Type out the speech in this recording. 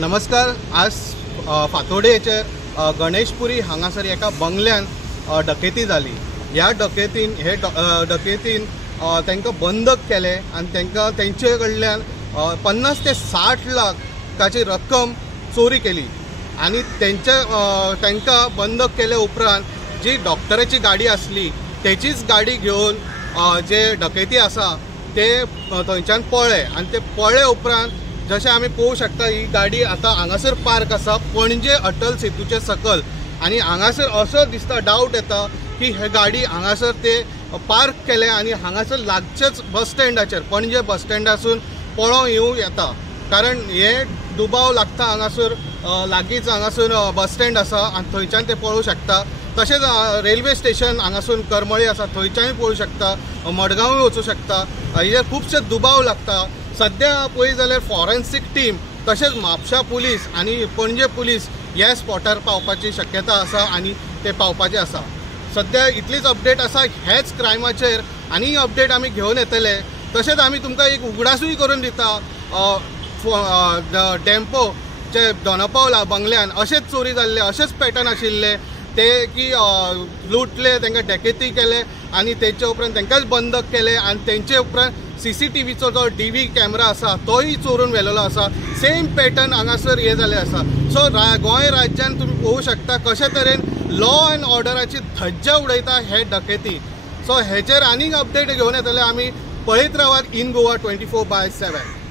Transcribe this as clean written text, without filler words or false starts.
नमस्कार। आज फातोडेचेर गणेशपुरी हांगासर एका बंगल्यान डकेती जाली। ह्या डकेतीन तांकां बंदक केले आनी तांकां तेंचे कडल्यान 50 ते 60 लाखाची रक्कम चोरी केली आनी तांकां बंदक केले उपरांत जी डॉक्टराची गाडी आसली तेचीच गाडी घेवन जे डकेती आसा ते थंयच्यान पळ्ळे आनी ते पळ्ळे उपरांत जशें आमी पळोवंक शकता ही गाडी आतां हांगासर पार्क आसा पणजे अटल सेतूचे सकल आनी हांगासर असो दिसता डावट येता की हे गाडी हांगासर ते पार्क केले आनी हांगासर लागचेच बस स्टँडाचेर पणजे बस स्टँडासून पळोवंक येवं येता कारण हे दुबाव लागता हांगासर लागींच हांगासून बस स्टँड आसा आनी थंयच्यान ते पळोवंक शकता। तशेंच रेल्वे स्टेशन हांगासून करमळी आसा थंयच्यानय पळोवंक शकता, मडगांवूय वचूंक शकता। हेजे खुबशे दुबाव लागता। सद्या पळयत जाल्यार फॉरेन्सीक टीम तशेंच म्हापशा पुलीस आनी पणजे पुलीस ह्या स्पॉटार पावपाची शक्यता आसा आनी ते पावपाचे आसा। सद्या इतलीच अपडेट आसा हेच क्रायमाचेर आनी अपडेट आमी घेवन येतले। तशेंच आमी तुमकां एक उगडासूय करून दिता डेम्पो जे दोनापावला बंगल्यान अशेंच चोरी जाल्ले अशेंच पॅटर्न आशिल्ले ते की लुटले तांकां डकेती केले आनी तेचे उपरांत तांकांच बंदक केले आनी तेंचे उपरांत CCTVचो जो DV कॅमेरा आसा तोय चोरून व्हेलेलो आसा। सेम पॅटर्न हांगासर हे जाले आसा। सो गोंय राज्यान तुमी पळोवंक शकता कशे तरेन लॉ एंड ऑर्डराची धज्जा उडयता हे डकेती। सो हेचेर आनीक अपडेट घेवन येतले आमी। पळयत रावात इन गोवा 24/7।